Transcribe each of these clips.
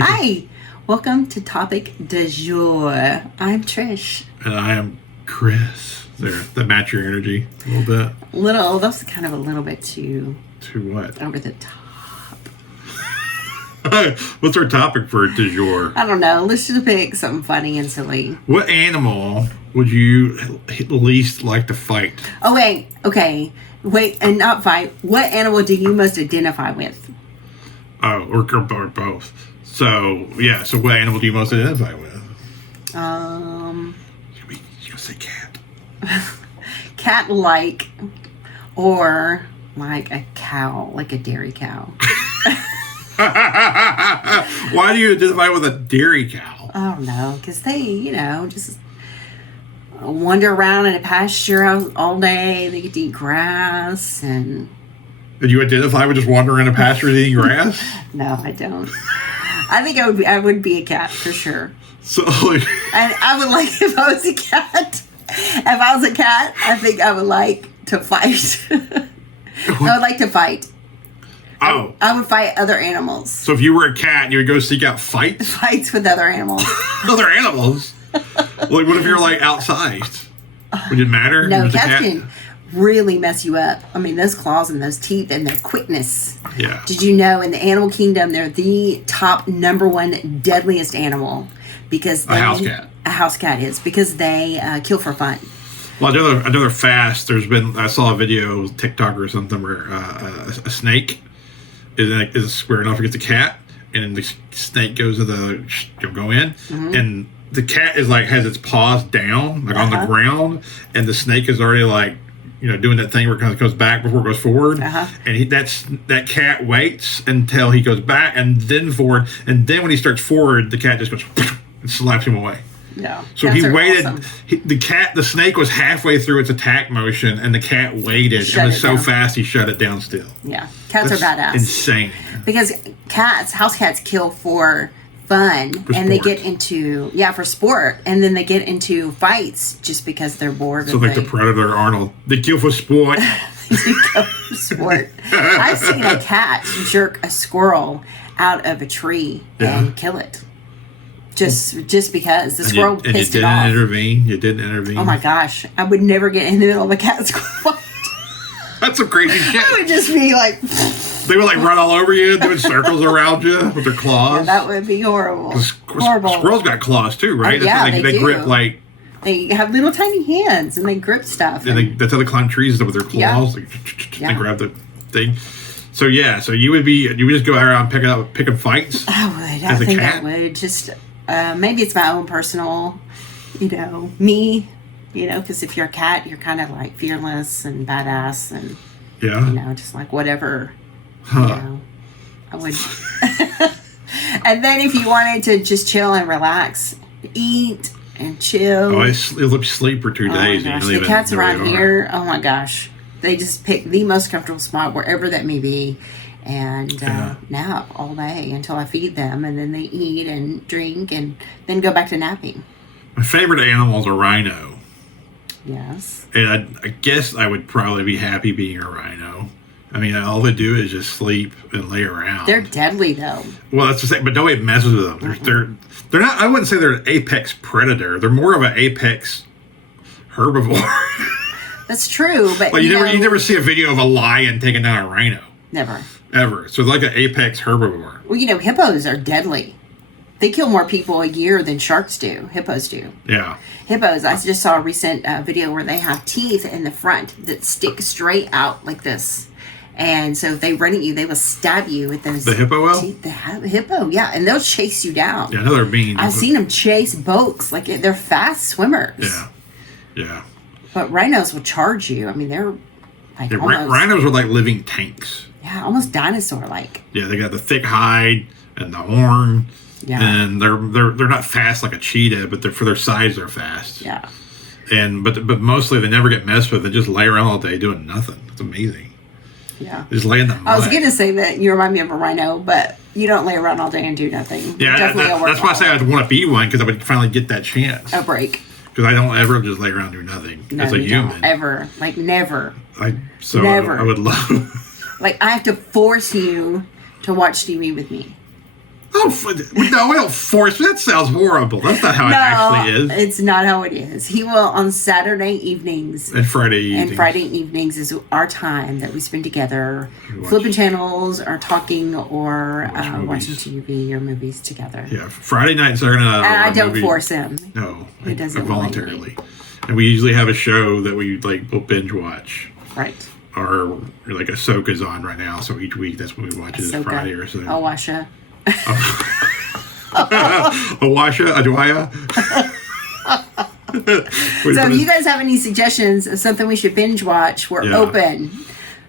Hi, welcome to Topic du Jour. I'm Trish. And I am Chris. There, that match your energy a little bit. That's kind of a little bit too To what? over the top. What's our topic for du jour? I don't know. Let's just pick something funny and silly. What animal would you least like to fight? Oh, wait. Okay. Wait, and not fight. What animal do you most identify with? Oh, or both. So, yeah. So, what animal do you most identify with? You gonna say cat? Cat-like, or like a cow, like a dairy cow. Why do you identify with a dairy cow? I don't know, because they, just wander around in a pasture all day. They get to eat grass and... Did you identify with just wandering in a pasture eating grass? No, I don't. I think I would be a cat for sure. So, like... And I would like, if I was a cat, I think I would like to fight. I would like to fight. Oh. I would fight other animals. So if you were a cat, you would go seek out fights? Fights with other animals. Other animals? Like, what if you're, like, outside? Would it matter? No, cats can really mess you up. I mean, those claws and those teeth and their quickness. Yeah. Did you know in the animal kingdom, they're the top number one deadliest animal? Because A house cat. A house cat is. Because they kill for fun. Well, I know they're fast. I saw a video, TikTok or something, where a snake is squaring off against a cat, and the snake goes to go in, and the cat has its paws down, on the ground, and the snake is already doing that thing where it kind of goes back before it goes forward, and that cat waits until he goes back and then forward, and then when he starts forward, the cat just goes and slaps him away. Yeah. So he waited. Awesome. The snake was halfway through its attack motion, and the cat waited. And was so fast he shut it down still. Yeah, cats are badass. Insane. Because house cats kill for fun, and they get into for sport, and then they get into fights just because they're bored. So like the Predator, Arnold, they kill for sport. They kill for sport. I've seen a cat jerk a squirrel out of a tree and kill it. Just because the squirrel pissed it off. You didn't intervene. Oh my gosh. I would never get in the middle of a cat squirrel fight. That's some crazy shit. I would just be like... They would run all over you, doing circles around you with their claws. Yeah, that would be horrible. Horrible. Squirrels got claws too, right? They do. Grip They have little tiny hands and they grip stuff. And that's how they climb trees with their claws. They grab the thing. So you would just go around picking fights. I would. I think I would just... maybe it's my own personal, me, because if you're a cat, you're kind of fearless and badass and, just whatever, I would. And then if you wanted to just chill and relax, eat and chill. Oh, you'll sleep for 2 days. Oh my gosh, the cats around here, oh my gosh, they just pick the most comfortable spot wherever that may be. And nap all day until I feed them, and then they eat and drink and then go back to napping. My favorite animal is a rhino. Yes. And I guess I would probably be happy being a rhino. I mean, all they do is just sleep and lay around. They're deadly, though. Well, that's the thing, but nobody messes with them. They're not. I wouldn't say they're an apex predator. They're more of an apex herbivore. That's true, but you never see a video of a lion taking down a rhino. Never. Ever. So it's like an apex herbivore. Well, hippos are deadly. They kill more people a year than sharks do. Hippos do. Yeah. Hippos, I just saw a recent video where they have teeth in the front that stick straight out like this. And so if they run at you, they will stab you with those The hippo teeth. The hippo, yeah. And they'll chase you down. Yeah, I know they're mean. I've seen them chase boats. They're fast swimmers. Yeah. Yeah. But rhinos will charge you. I mean, they're almost... Rhinos are like living tanks. Yeah, almost dinosaur-like. Yeah, they got the thick hide and the horn. Yeah. And they're not fast like a cheetah, but for their size, they're fast. Yeah. But mostly they never get messed with. They just lay around all day doing nothing. It's amazing. Yeah. They just lay in the mud. I was going to say that you remind me of a rhino, but you don't lay around all day and do nothing. Yeah, that's why I say I'd want to be one, because I would finally get that chance. A break. Because I don't ever just lay around and do nothing as a human. Don't ever. Never. Never. I would love... I have to force you to watch TV with me. No, we don't force. That sounds horrible. That's not how it actually is. It's not how it is. He will on Saturday evenings and Friday evenings. And Friday evenings is our time that we spend together, flipping channels or talking or watching TV or movies together. Yeah, Friday nights are gonna. And I don't force him. No, he doesn't voluntarily. And we usually have a show that we we'll binge watch. Right. Or like Ahsoka's on right now, so each week that's when we watch it. Is Friday or so. Awasha. Awasha, Adwaya. So if you guys have any suggestions of something we should binge watch, we're open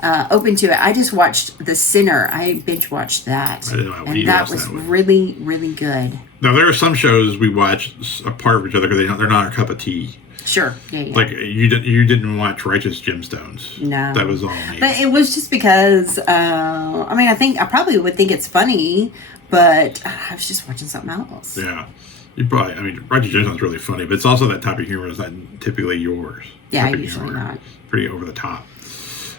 to it. I just watched The Sinner. I binge watched that, and that was really, really good. Now there are some shows we watch apart from each other because they're not our cup of tea. Sure. Yeah. Like you didn't watch Righteous Gemstones. No. That was all me. But it was just because I probably would think it's funny, but I was just watching something else. Yeah. Righteous Gemstones is really funny, but it's also that type of humor that's not typically yours. Yeah, usually not. Pretty over the top.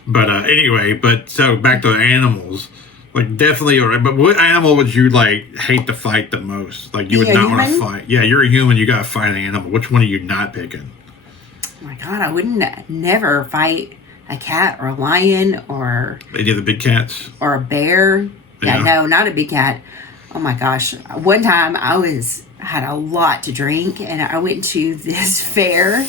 But anyway, so back to the animals. Like definitely, but what animal would you hate to fight the most? Like you would not want to fight. Yeah, you're a human. You got to fight an animal. Which one are you not picking? Oh my God, I wouldn't never fight a cat or a lion or any of the big cats or a bear. Yeah, no, not a big cat. Oh my gosh, one time I had a lot to drink and I went to this fair,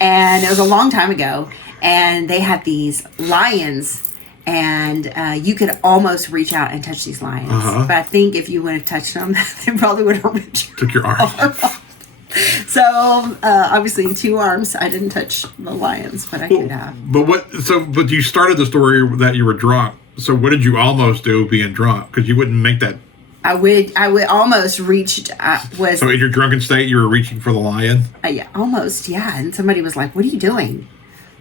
and it was a long time ago, and they had these lions. And you could almost reach out and touch these lions. But I think if you would have touched them, they probably would have took your arm off. So, obviously, 2 arms. I didn't touch the lions, but I could have. But you started the story that you were drunk. So what did you almost do being drunk? Because you wouldn't make that. I would almost reached. So in your drunken state, you were reaching for the lion? Yeah, almost, yeah. And somebody was like, what are you doing?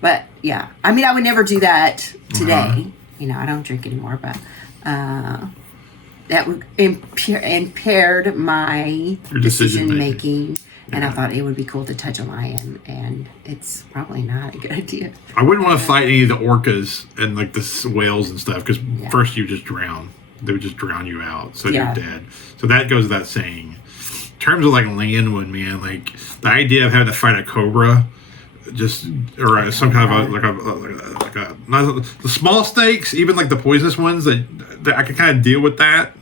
But yeah, I would never do that today. I don't drink anymore, but that would impaired my decision making. And I thought it would be cool to touch a lion, and it's probably not a good idea. I wouldn't want to fight any of the orcas and the whales and stuff, because first you just drown. They would just drown you out, so you're dead. So that goes without saying. In terms of land one, man, the idea of having to fight a cobra. Or some kind of the small snakes, even the poisonous ones that I can kind of deal with that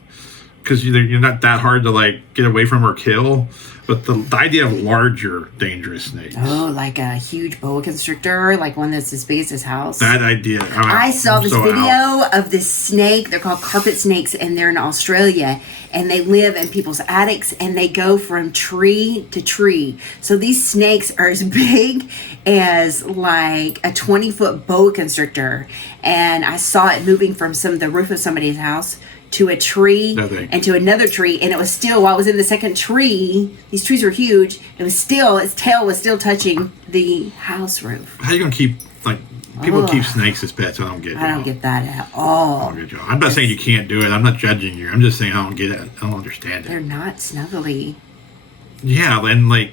because you're not that hard to get away from or kill. But the idea of larger dangerous snakes. Oh, like a huge boa constrictor, like one that's as big as his house. That idea. I saw this video of this snake. They're called carpet snakes, and they're in Australia. And they live in people's attics, and they go from tree to tree. So these snakes are as big as a 20-foot boa constrictor. And I saw it moving from the roof of somebody's house to a tree and to another tree, and it was still, while I was in the second tree, these trees were huge, its tail was still touching the house roof. How are you going to keep, people keep snakes as pets? I don't get that at all. I'm not saying you can't do it. I'm not judging you. I'm just saying I don't get it. I don't understand it. They're not snuggly. Yeah, and we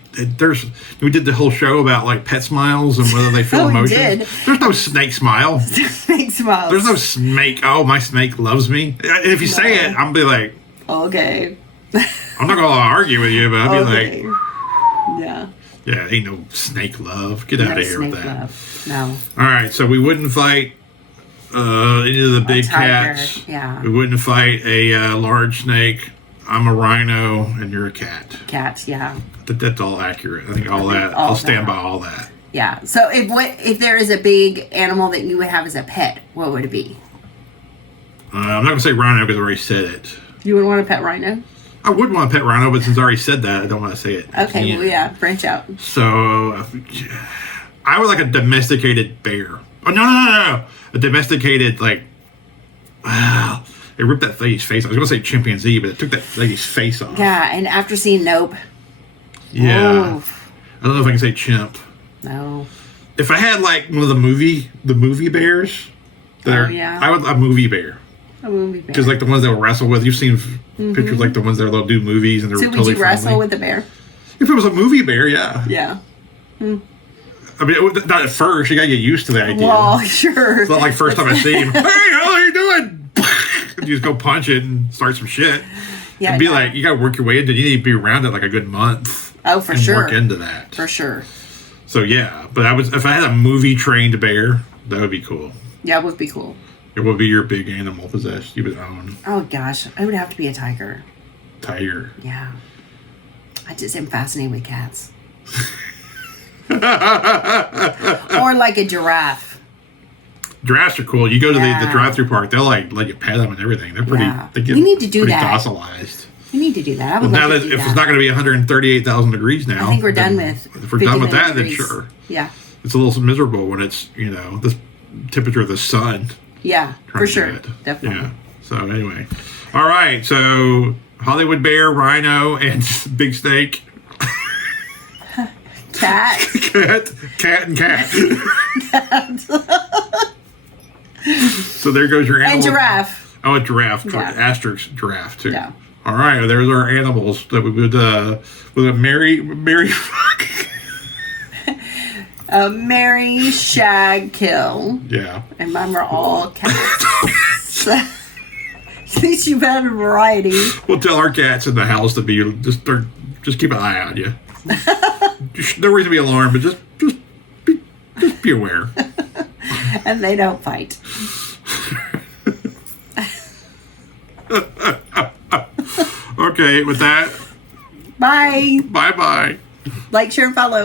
did the whole show about pet smiles and whether they feel emotions. There's no snake smile. Snake smiles. There's no snake. Oh, my snake loves me. If you say it, I'll be like, okay. I'm not gonna argue with you, but I'll be like, yeah, ain't no snake love. Get out of here with that. Love. No. All right, so we wouldn't fight any of the big cats. Yeah. We wouldn't fight a large snake. I'm a rhino and you're a cat. Cat, yeah. That's all accurate. I think all that. I'll stand by all that. Yeah. So if there is a big animal that you would have as a pet, what would it be? I'm not going to say rhino because I already said it. You would want a pet rhino? I would want a pet rhino, but since I already said that, I don't want to say it. Okay, well, yeah, branch out. So I would like a domesticated bear. Oh, no. A domesticated, wow. It ripped that lady's face off. I was going to say chimpanzee, but it took that lady's face off. Yeah, and after seeing Nope. Yeah. Oof. I don't know if I can say chimp. No. If I had one of the movie bears, I would a movie bear. A movie bear. Because the ones they'll wrestle with, you've seen pictures the ones that they'll do movies and they're totally would you wrestle with the bear? If it was a movie bear, yeah. Yeah. I mean, not at first. You gotta get used to the idea. Well, sure. It's not first time I see him. Hey, how are you doing? You just go punch it and start some shit. Yeah, It'd be like, you got to work your way into it. You need to be around it like a good month. Oh, for sure. Work into that. For sure. So, yeah. But if I had a movie-trained bear, that would be cool. Yeah, it would be cool. It would be your big animal possessed you would own. Oh, gosh. It would have to be a tiger. Tiger. Yeah. I just am fascinated with cats. Or like a giraffe. Giraffes are cool. You go to the drive-through park, they'll like let you pet them and everything. They're pretty. Yeah. They get We need to do that. Docilized. We need to do that. I would Well, now love that to do if that. it's not going to be 138,000 degrees now, I think we're done with. If we're done with that, degrees. then sure. Yeah. It's a little miserable when it's the temperature of the sun. Yeah, for sure. Definitely. Yeah. So anyway, all right. So Hollywood bear, rhino, and big snake. Cat. cat, and cat. So there goes your animal. And giraffe. Oh, a giraffe. Yeah. Asterisk giraffe too. Yeah. All right. There's our animals that we would marry. Marry, shag, kill. Yeah. And mine were all cats. So, at least you've had a variety. We'll tell our cats in the house to be just keep an eye on you. No reason to be alarmed, but just be aware. And they don't fight. Okay, with that. Bye. Bye-bye. Like, share, and follow.